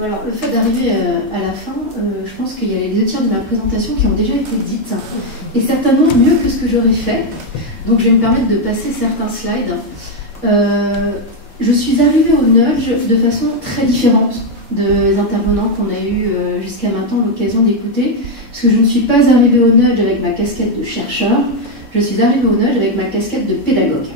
Alors, le fait d'arriver à la fin, je pense qu'il y a les 2 tiers de ma présentation qui ont déjà été dites, et certainement mieux que ce que j'aurais fait. Donc je vais me permettre de passer certains slides. Je suis arrivée au nudge de façon très différente des intervenants qu'on a eu jusqu'à maintenant l'occasion d'écouter, parce que je ne suis pas arrivée au nudge avec ma casquette de chercheur, je suis arrivée au nudge avec ma casquette de pédagogue,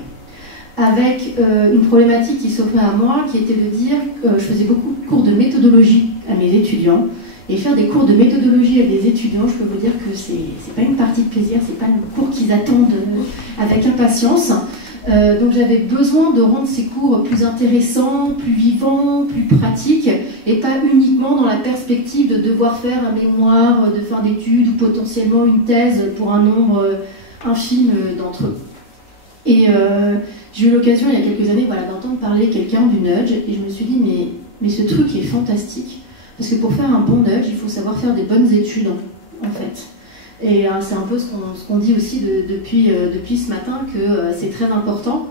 avec une problématique qui s'offrait à moi, qui était de dire que je faisais beaucoup de cours de méthodologie à mes étudiants, et faire des cours de méthodologie à des étudiants, je peux vous dire que c'est pas une partie de plaisir, c'est pas le cours qu'ils attendent avec impatience. Donc j'avais besoin de rendre ces cours plus intéressants, plus vivants, plus pratiques, et pas uniquement dans la perspective de devoir faire un mémoire de fin d'études ou potentiellement une thèse pour un nombre infime d'entre eux. Et j'ai eu l'occasion il y a quelques années d'entendre parler quelqu'un du nudge, et je me suis dit mais ce truc est fantastique, parce que pour faire un bon nudge, il faut savoir faire des bonnes études en fait. Et c'est un peu ce qu'on dit aussi depuis ce matin, que c'est très important.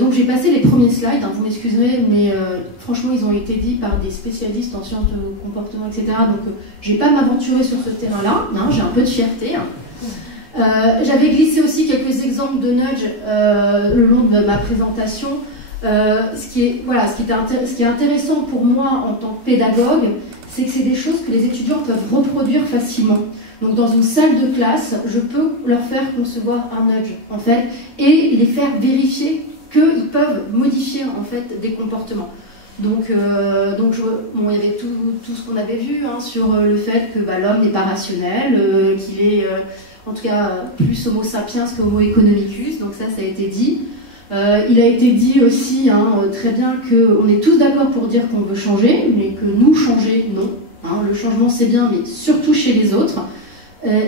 Donc j'ai passé les premiers slides, vous m'excuserez, mais franchement ils ont été dits par des spécialistes en sciences de comportement, etc. Donc je ne vais pas m'aventurer sur ce terrain-là, j'ai un peu de fierté. J'avais glissé aussi quelques exemples de nudge le long de ma présentation. Ce qui est intéressant pour moi en tant que pédagogue, c'est que c'est des choses que les étudiants peuvent reproduire facilement. Donc dans une salle de classe, je peux leur faire concevoir un nudge, en fait, et les faire vérifier qu'ils peuvent modifier, en fait, des comportements. Donc il y avait tout ce qu'on avait vu sur le fait que l'homme n'est pas rationnel, qu'il est, en tout cas, plus homo sapiens que homo economicus, donc ça a été dit. Il a été dit aussi très bien qu'on est tous d'accord pour dire qu'on veut changer, mais que nous, changer, non. Le changement, c'est bien, mais surtout chez les autres.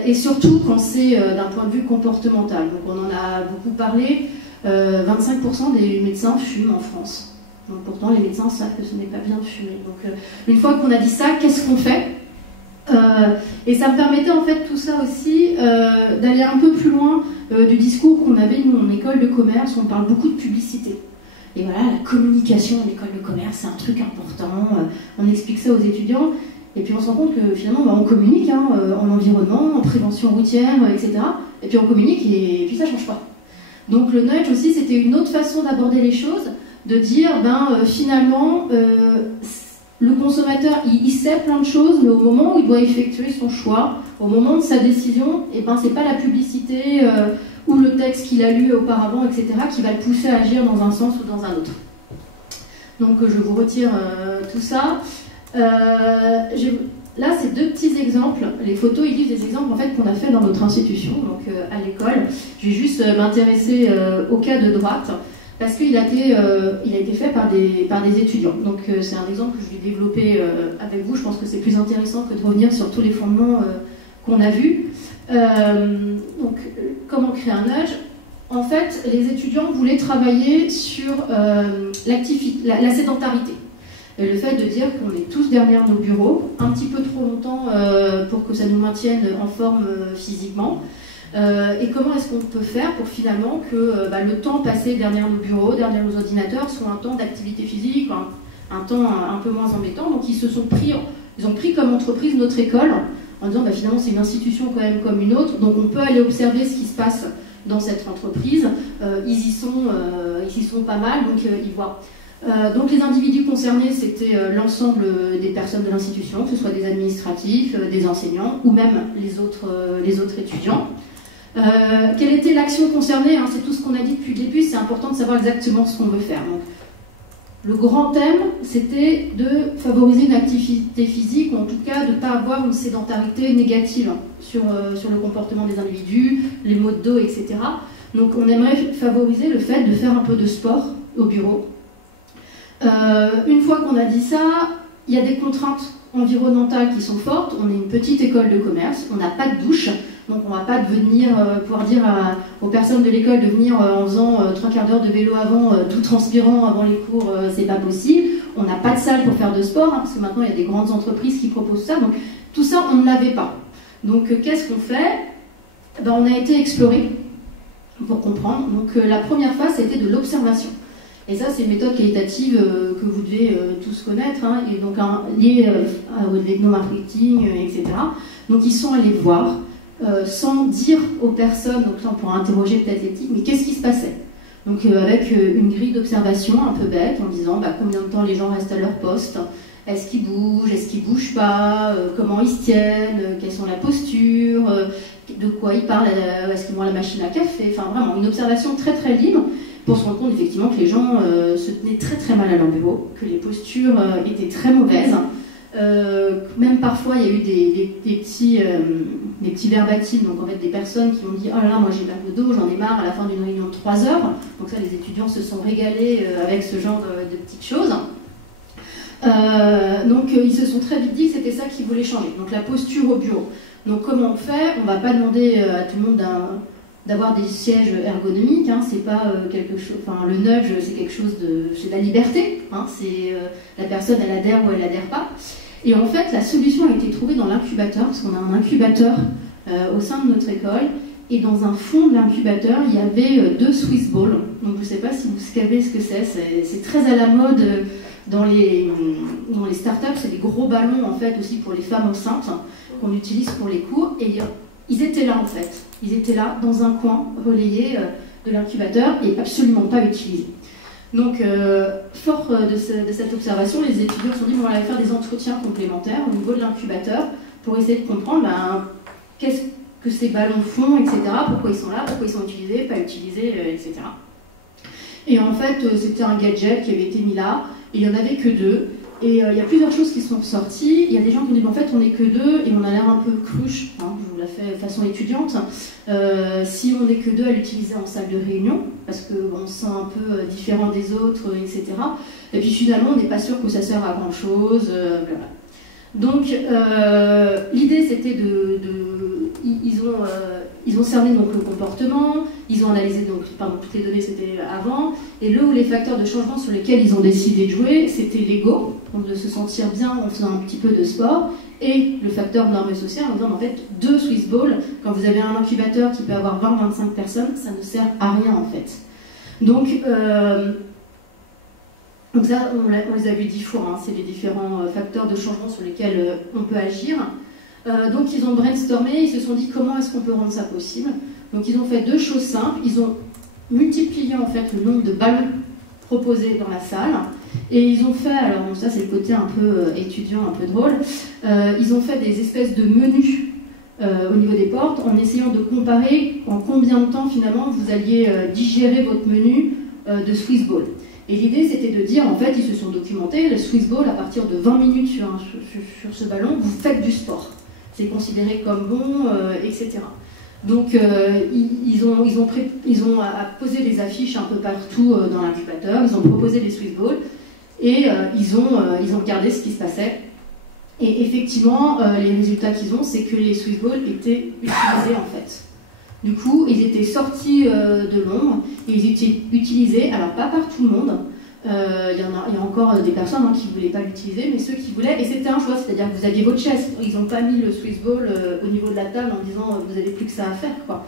Et surtout quand c'est d'un point de vue comportemental. Donc on en a beaucoup parlé, 25% des médecins fument en France. Donc pourtant les médecins savent que ce n'est pas bien de fumer. Donc une fois qu'on a dit ça, qu'est-ce qu'on fait? Et ça me permettait en fait tout ça aussi d'aller un peu plus loin du discours qu'on avait nous en école de commerce, où on parle beaucoup de publicité. Et voilà, la communication à l'école de commerce, c'est un truc important, on explique ça aux étudiants. Et puis on se rend compte que finalement on communique en environnement, en prévention routière, etc. Et puis on communique et puis ça ne change pas. Donc le nudge aussi, c'était une autre façon d'aborder les choses, de dire finalement le consommateur il sait plein de choses, mais au moment où il doit effectuer son choix, au moment de sa décision, c'est pas la publicité ou le texte qu'il a lu auparavant, etc. qui va le pousser à agir dans un sens ou dans un autre. Donc je vous retire tout ça. Là, c'est 2 petits exemples. Les photos illustrent des exemples en fait, qu'on a fait dans notre institution, donc à l'école. Je vais juste m'intéresser au cas de droite, parce qu'il a été fait par des étudiants. Donc c'est un exemple que je vais développer avec vous. Je pense que c'est plus intéressant que de revenir sur tous les fondements qu'on a vus. Donc, comment créer un nudge? En fait, les étudiants voulaient travailler sur la sédentarité. Et le fait de dire qu'on est tous derrière nos bureaux, un petit peu trop longtemps pour que ça nous maintienne en forme physiquement. Et comment est-ce qu'on peut faire pour finalement que le temps passé derrière nos bureaux, derrière nos ordinateurs, soit un temps d'activité physique, un temps un peu moins embêtant. Donc ils ont pris comme entreprise notre école, en disant finalement c'est une institution quand même comme une autre, donc on peut aller observer ce qui se passe dans cette entreprise. Ils y sont pas mal, donc ils voient. Donc les individus concernés, c'était l'ensemble des personnes de l'institution, que ce soit des administratifs, des enseignants ou même les autres étudiants. Quelle était l'action concernée? C'est tout ce qu'on a dit depuis le début, c'est important de savoir exactement ce qu'on veut faire. Donc, le grand thème, c'était de favoriser une activité physique, ou en tout cas de ne pas avoir une sédentarité négative sur le comportement des individus, les maux de dos, etc. Donc on aimerait favoriser le fait de faire un peu de sport au bureau. Une fois qu'on a dit ça, il y a des contraintes environnementales qui sont fortes. On est une petite école de commerce, on n'a pas de douche, donc on ne va pas pouvoir dire aux personnes de l'école de venir en faisant 3 quarts d'heure de vélo avant, tout transpirant avant les cours, c'est pas possible. On n'a pas de salle pour faire de sport, parce que maintenant il y a des grandes entreprises qui proposent ça, donc tout ça on ne l'avait pas. Donc qu'est-ce qu'on fait? On a été explorer pour comprendre. Donc la première phase c'était de l'observation. Et ça, c'est une méthode qualitative que vous devez tous connaître, hein, et donc liée au techno-marketing, etc. Donc ils sont allés voir, sans dire aux personnes, donc là on pourra interroger peut-être l'éthique, mais qu'est-ce qui se passait? Donc avec une grille d'observation un peu bête, en disant combien de temps les gens restent à leur poste, est-ce qu'ils bougent, est-ce qu'ils bougent pas, comment ils se tiennent, quelles sont la posture, de quoi ils parlent, est-ce qu'ils vont à la machine à café, enfin vraiment une observation très très libre, pour se rendre compte effectivement que les gens se tenaient très très mal à leur bureau, que les postures étaient très mauvaises. Même parfois il y a eu des petits verbatims, donc en fait des personnes qui ont dit oh là là, moi j'ai mal au dos, j'en ai marre à la fin d'une réunion de 3 heures. Donc ça, les étudiants se sont régalés avec ce genre de petites choses. Donc ils se sont très vite dit que c'était ça qu'ils voulaient changer, donc la posture au bureau. Donc comment on fait? On ne va pas demander à tout le monde d'avoir des sièges ergonomiques, hein, c'est pas quelque chose. Enfin, le nudge, c'est quelque chose c'est de la liberté, hein, c'est la personne elle adhère ou elle adhère pas. Et en fait, la solution a été trouvée dans l'incubateur, parce qu'on a un incubateur au sein de notre école, et dans un fond de l'incubateur, il y avait 2 Swiss balls. Donc je ne sais pas si vous savez ce que c'est très à la mode dans les startups, c'est des gros ballons en fait aussi pour les femmes enceintes qu'on utilise pour les cours, et ils étaient là en fait. Ils étaient là, dans un coin, relayés de l'incubateur et absolument pas utilisés. Donc, fort de cette observation, les étudiants se sont dit qu'on allait faire des entretiens complémentaires au niveau de l'incubateur pour essayer de comprendre qu'est-ce que ces ballons font, etc., pourquoi ils sont là, pourquoi ils sont utilisés, pas utilisés, etc. Et en fait, c'était un gadget qui avait été mis là, et il n'y en avait que 2. Et il y a plusieurs choses qui sont ressorties. Il y a des gens qui ont dit en fait on n'est que 2 et on a l'air un peu cruche, hein, je vous la fais de façon étudiante, si on n'est que 2 à l'utiliser en salle de réunion, parce qu'on se sent un peu différent des autres, etc. Et puis finalement on n'est pas sûr que ça sert à grand chose. Voilà. Donc l'idée c'était ils ont cerné donc le comportement, ils ont analysé donc, toutes les données, c'était avant, et les facteurs de changement sur lesquels ils ont décidé de jouer, c'était l'ego, donc de se sentir bien en faisant un petit peu de sport, et le facteur norme sociale, en disant en fait 2 Swiss balls, quand vous avez un incubateur qui peut avoir 20-25 personnes, ça ne sert à rien en fait. Donc ça, on les a vus 10 fois, hein, c'est les différents facteurs de changement sur lesquels on peut agir. Donc ils ont brainstormé, ils se sont dit comment est-ce qu'on peut rendre ça possible. Donc ils ont fait 2 choses simples, ils ont multiplié en fait le nombre de ballons proposés dans la salle, et ils ont fait, alors ça c'est le côté un peu étudiant, un peu drôle, ils ont fait des espèces de menus au niveau des portes en essayant de comparer en combien de temps finalement vous alliez digérer votre menu de Swiss Ball. Et l'idée c'était de dire, en fait ils se sont documentés, le Swiss Ball à partir de 20 minutes sur ce ballon, vous faites du sport. C'est considéré comme bon, etc. Donc ils ont posé des affiches un peu partout dans l'incubateur, ils ont proposé des Swiss Balls et ils ont regardé ce qui se passait. Et effectivement, les résultats qu'ils ont, c'est que les Swiss Balls étaient utilisés en fait. Du coup, ils étaient sortis de l'ombre et ils étaient utilisés, alors pas par tout le monde. Il y a encore des personnes qui ne voulaient pas l'utiliser, mais ceux qui voulaient, et c'était un choix, c'est-à-dire que vous aviez votre chaise, ils n'ont pas mis le Swiss Ball au niveau de la table en disant vous n'avez plus que ça à faire, quoi.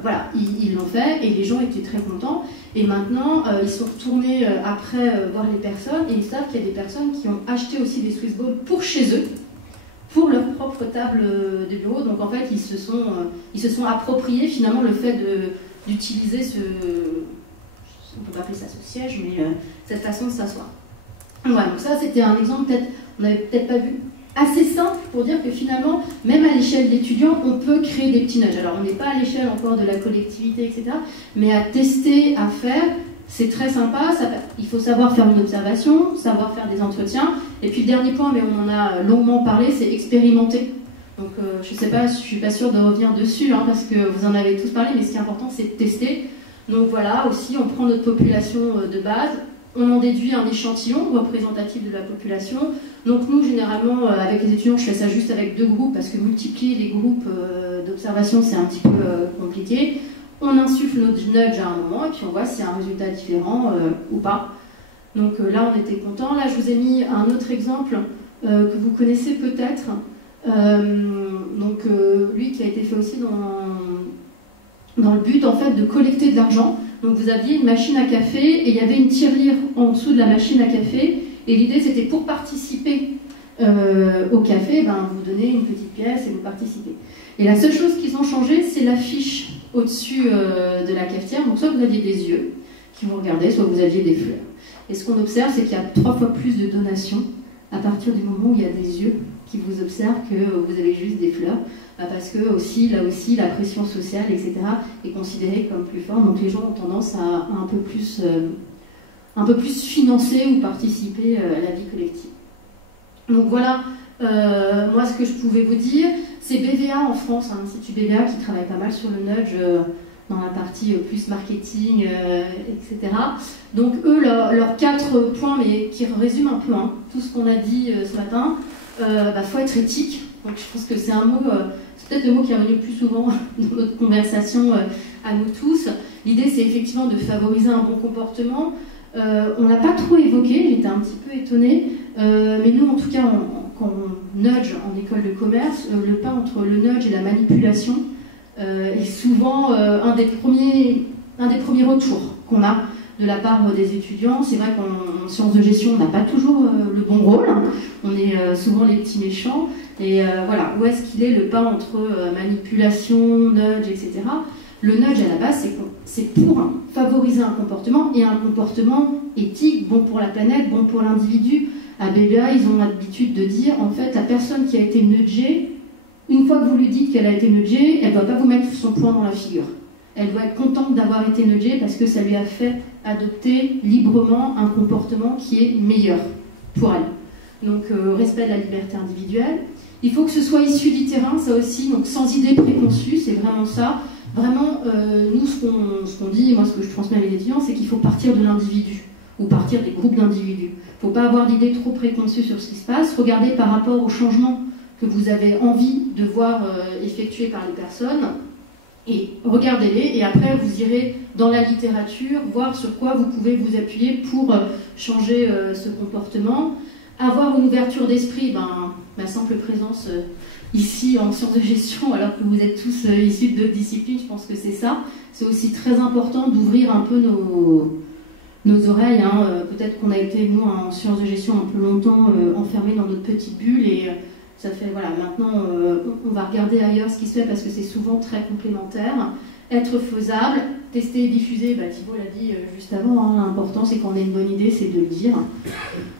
Voilà, ils l'ont fait et les gens étaient très contents. Et maintenant, ils sont retournés après voir les personnes et ils savent qu'il y a des personnes qui ont acheté aussi des Swiss Balls pour chez eux, pour leur propre table de bureau. Donc en fait, ils se sont appropriés finalement le fait d'utiliser on ne peut pas appeler ça ce siège, mais cette façon de s'asseoir. Voilà, donc ça c'était un exemple, on n'avait peut-être pas vu, assez simple pour dire que finalement, même à l'échelle d'étudiants, on peut créer des petits nudges. Alors on n'est pas à l'échelle encore de la collectivité, etc., mais à tester, à faire, c'est très sympa. Il faut savoir faire une observation, savoir faire des entretiens. Et puis le dernier point, mais on en a longuement parlé, c'est expérimenter. Donc je ne sais pas, je ne suis pas sûre de revenir dessus, hein, parce que vous en avez tous parlé, mais ce qui est important, c'est de tester. Donc voilà, aussi, on prend notre population de base, on en déduit un échantillon représentatif de la population. Donc nous, généralement, avec les étudiants, je fais ça juste avec 2 groupes, parce que multiplier les groupes d'observation, c'est un petit peu compliqué. On insuffle notre nudge à un moment, et puis on voit s'il y a un résultat différent ou pas. Donc là, on était contents. Là, je vous ai mis un autre exemple que vous connaissez peut-être. Lui qui a été fait aussi dans le but en fait de collecter de l'argent Donc vous aviez une machine à café et il y avait une tirelire en dessous de la machine à café. Et l'idée, c'était pour participer au café, vous donnez une petite pièce et vous participez. Et la seule chose qu'ils ont changé, c'est l'affiche au-dessus de la cafetière. Donc soit vous aviez des yeux qui vous regardaient, soit vous aviez des fleurs. Et ce qu'on observe, c'est qu'il y a 3 fois plus de donations à partir du moment où il y a des yeux qui vous observent que vous avez juste des fleurs. Parce que là aussi, la pression sociale, etc., est considérée comme plus forte. Donc les gens ont tendance à un peu plus financer ou participer à la vie collective. Donc voilà, moi ce que je pouvais vous dire, c'est BVA en France, l'Institut BVA qui travaille pas mal sur le nudge dans la partie plus marketing, etc. Donc eux, leurs 4 points, mais qui résument un peu tout ce qu'on a dit ce matin, faut être éthique. Donc je pense que c'est un mot, c'est peut-être le mot qui est revenu le plus souvent dans notre conversation à nous tous. L'idée, c'est effectivement de favoriser un bon comportement. On l'a pas trop évoqué, j'étais un petit peu étonnée, mais nous, en tout cas, quand on nudge en école de commerce, le pas entre le nudge et la manipulation est souvent un des premiers retours qu'on a de la part des étudiants. C'est vrai qu'en sciences de gestion, on n'a pas toujours le bon rôle, on est souvent les petits méchants, et voilà, où est-ce qu'il est le pas entre manipulation, nudge, etc. Le nudge, à la base, c'est pour favoriser un comportement, et un comportement éthique, bon pour la planète, bon pour l'individu. À BBA, ils ont l'habitude de dire, en fait, la personne qui a été nudgée, une fois que vous lui dites qu'elle a été nudgée, elle ne doit pas vous mettre son poing dans la figure. Elle doit être contente d'avoir été nudgée parce que ça lui a fait adopter librement un comportement qui est meilleur pour elle. Donc, respect de la liberté individuelle. Il faut que ce soit issu du terrain, ça aussi, donc sans idée préconçue, c'est vraiment ça. Vraiment, nous, ce qu'on dit, moi, ce que je transmets à mes étudiants, c'est qu'il faut partir de l'individu, ou partir des groupes d'individus. Il ne faut pas avoir d'idées trop préconçues sur ce qui se passe. Regardez par rapport aux changements que vous avez envie de voir effectués par les personnes, et regardez-les, et après, vous irez dans la littérature, voir sur quoi vous pouvez vous appuyer pour changer ce comportement. Avoir une ouverture d'esprit, ma simple présence ici en sciences de gestion, alors que vous êtes tous issus de d'autres disciplines, je pense que c'est ça. C'est aussi très important d'ouvrir un peu nos oreilles. Peut-être qu'on a été, nous, en sciences de gestion, un peu longtemps enfermés dans notre petite bulle, et ça fait, voilà, maintenant, on va regarder ailleurs ce qui se fait, parce que c'est souvent très complémentaire. Être faisable, tester et diffuser, Thibaut l'a dit juste avant, l'important c'est qu'on ait une bonne idée, c'est de le dire.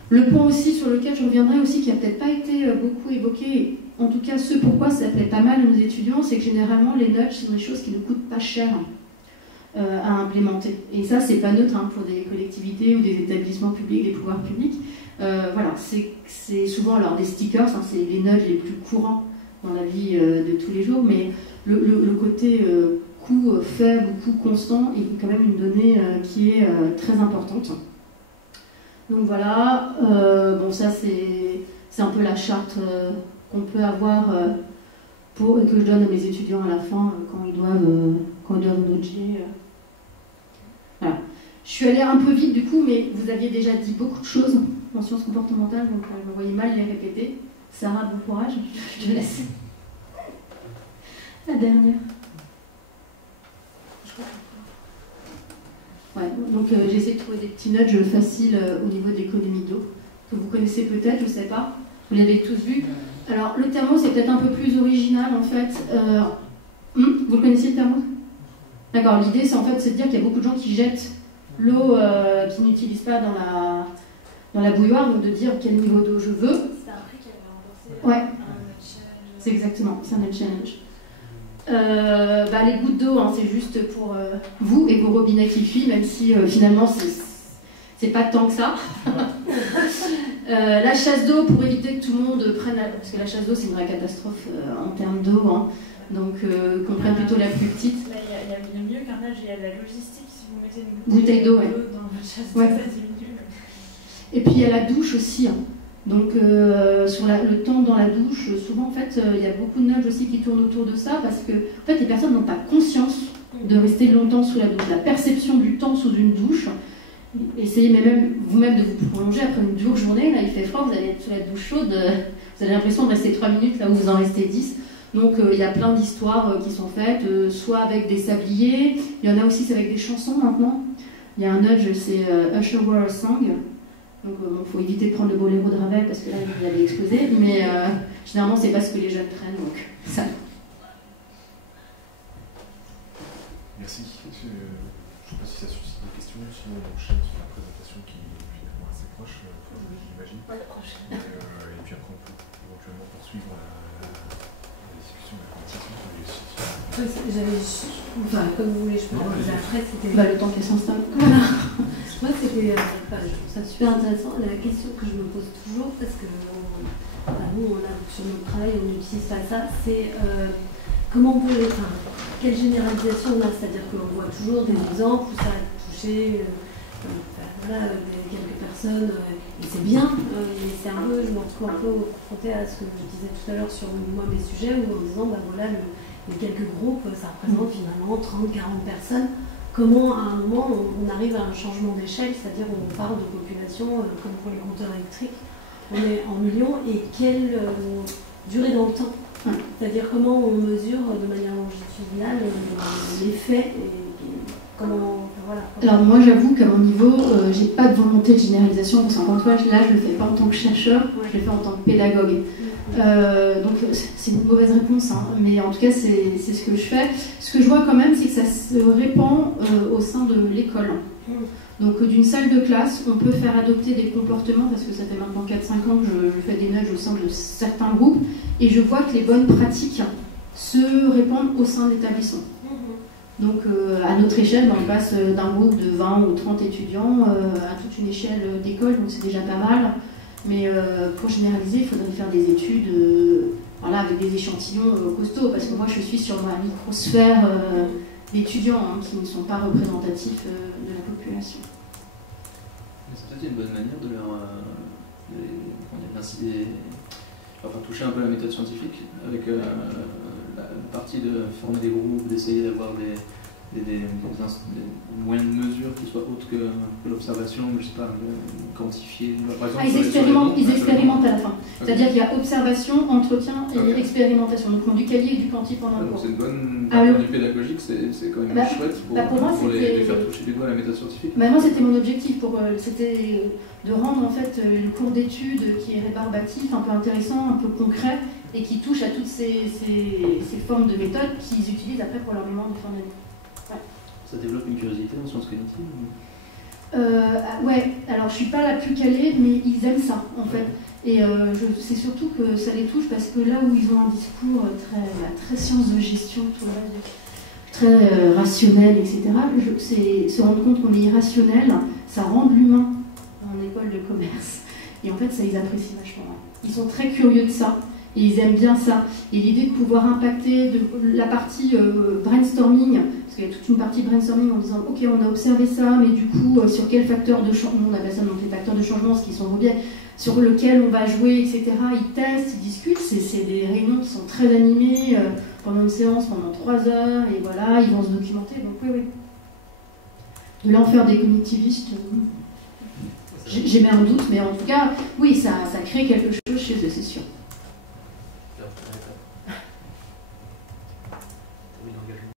Le point aussi sur lequel je reviendrai aussi, qui n'a peut-être pas été beaucoup évoqué, en tout cas ce pourquoi ça plaît pas mal à nos étudiants, c'est que généralement les nudges sont des choses qui ne coûtent pas cher à implémenter. Et ça, c'est pas neutre pour des collectivités ou des établissements publics, des pouvoirs publics. Voilà, c'est souvent alors des stickers, c'est les nudges les plus courants dans la vie de tous les jours, mais le côté coût faible ou coût constant est quand même une donnée qui est très importante. Donc voilà, bon, ça c'est un peu la charte qu'on peut avoir et que je donne à mes étudiants à la fin quand ils doivent nudger. Voilà. Je suis allée un peu vite du coup, mais vous aviez déjà dit beaucoup de choses en sciences comportementales, donc je me voyais mal les répéter. Sarah, bon courage, je te laisse. La dernière. Ouais, donc j'essaie de trouver des petits nudges faciles au niveau de l'économie d'eau, que vous connaissez peut-être, je ne sais pas, vous l'avez tous vu. Alors le thermos c'est peut-être un peu plus original en fait. Vous le connaissez le thermos? D'accord, l'idée c'est en fait de dire qu'il y a beaucoup de gens qui jettent l'eau qu'ils n'utilisent pas dans la bouilloire, donc de dire quel niveau d'eau je veux. C'est un prix qui avait remporté un challenge. C'est exactement, c'est un challenge. Les gouttes d'eau, c'est juste pour vous et vos robinets qui fuient, même si finalement c'est pas tant que ça. La chasse d'eau, pour éviter que tout le monde prenne parce que la chasse d'eau c'est une vraie catastrophe en termes d'eau, donc qu'on prenne plutôt la plus petite. Il y a bien mieux qu'un nage, il y a de la logistique. Si vous mettez une bouteille d'eau dans votre chasse d'eau, ça diminue. Et puis il y a la douche aussi. Donc sur le temps dans la douche, souvent en fait il y a beaucoup de nudges aussi qui tournent autour de ça, parce que en fait les personnes n'ont pas conscience de rester longtemps sous la douche. La perception du temps sous une douche, essayez même vous-même de vous prolonger après une dure journée, là il fait froid, vous allez être sous la douche chaude, vous avez l'impression de rester 3 minutes là où vous en restez 10. Donc il y a plein d'histoires qui sont faites, soit avec des sabliers, il y en a aussi c'est avec des chansons maintenant. Il y a un nudge, c'est Usher Wore a Song. Donc il faut éviter de prendre le boléro de Ravel parce que là il avait explosé, mais généralement c'est pas ce que les jeunes prennent, donc ça. Merci. Je ne sais pas si ça suscite des questions, sinon on enchaîne sur la présentation qui est finalement assez proche, j'imagine. Et puis après on peut éventuellement poursuivre la discussion, la conversation sur les sites. J'avais, enfin comme vous voulez, je peux la poser après, c'était... le temps qu'elle s'installe. Voilà. Moi c'était, je trouve ça super intéressant, la question que je me pose toujours, parce que nous on a, sur notre travail on n'utilise pas ça, c'est comment on peut, quelle généralisation on a, c'est-à-dire qu'on voit toujours des exemples où ça a touché quelques personnes, et c'est bien, et c'est un peu, je me retrouve un peu confrontée à ce que je disais tout à l'heure sur moi mes sujets, où en disant, voilà, les quelques groupes, ça représente finalement 30-40 personnes. Comment à un moment on arrive à un changement d'échelle, c'est-à-dire on parle de population, comme pour les compteurs électriques, on est en millions, et quelle durée dans le temps, c'est-à-dire comment on mesure de manière longitudinale l'effet, et comment, voilà. Alors moi j'avoue qu'à mon niveau, j'ai pas de volonté de généralisation, parce qu'encore une fois, là je le fais pas en tant que chercheur, je le fais en tant que pédagogue. Donc c'est une mauvaise réponse, hein, mais en tout cas c'est ce que je fais. Ce que je vois quand même, c'est que ça se répand au sein de l'école. Donc d'une salle de classe, on peut faire adopter des comportements, parce que ça fait maintenant 4-5 ans que je fais des nudges au sein de certains groupes, et je vois que les bonnes pratiques se répandent au sein de l'établissement. Donc à notre échelle, on passe d'un groupe de 20 ou 30 étudiants à toute une échelle d'école, donc c'est déjà pas mal. Mais pour généraliser, il faudrait faire des études voilà, avec des échantillons costauds, parce que moi je suis sur ma microsphère d'étudiants qui ne sont pas représentatifs de la population. C'est peut-être une bonne manière de leur enfin, toucher un peu la méthode scientifique, avec la partie de former des groupes, d'essayer d'avoir des moyens de mesure qui soient autres que l'observation, je ne sais pas, quantifier. Par exemple, ils expérimentent à la fin. C'est-à-dire qu'il y a observation, entretien et expérimentation. Donc, du cahier et du quanti pendant le cours. C'est une bonne partie pédagogique, c'est quand même chouette pour les faire toucher du doigt à la méthode scientifique. Moi, c'était mon objectif, c'était de rendre en fait le cours d'études qui est rébarbatif, un peu intéressant, un peu concret, et qui touche à toutes ces formes de méthodes qu'ils utilisent après pour leur mémoire de fin d'année. Ça développe une curiosité en sciences cognitives ouais, alors je suis pas la plus calée, mais ils aiment ça en fait. Et c'est surtout que ça les touche parce que là où ils ont un discours très science de gestion, tout le reste, très rationnel, etc., se rendre compte qu'on est irrationnel, ça rend l'humain en école de commerce. Et en fait, ça ils apprécient vachement. Ils sont très curieux de ça. Et ils aiment bien ça. Et l'idée de pouvoir impacter la partie brainstorming, parce qu'il y a toute une partie brainstorming en disant ok, on a observé ça, mais du coup, sur quel facteur de changement, on appelle ça donc les facteurs de changement, ce qui sont vos biais, sur lequel on va jouer, etc. Ils testent, ils discutent. C'est des réunions qui sont très animées pendant une séance, pendant 3 heures, et voilà, ils vont se documenter. Donc, oui. De là en faire des cognitivistes, j'ai mis un doute, mais en tout cas, oui, ça crée quelque chose chez eux, c'est sûr.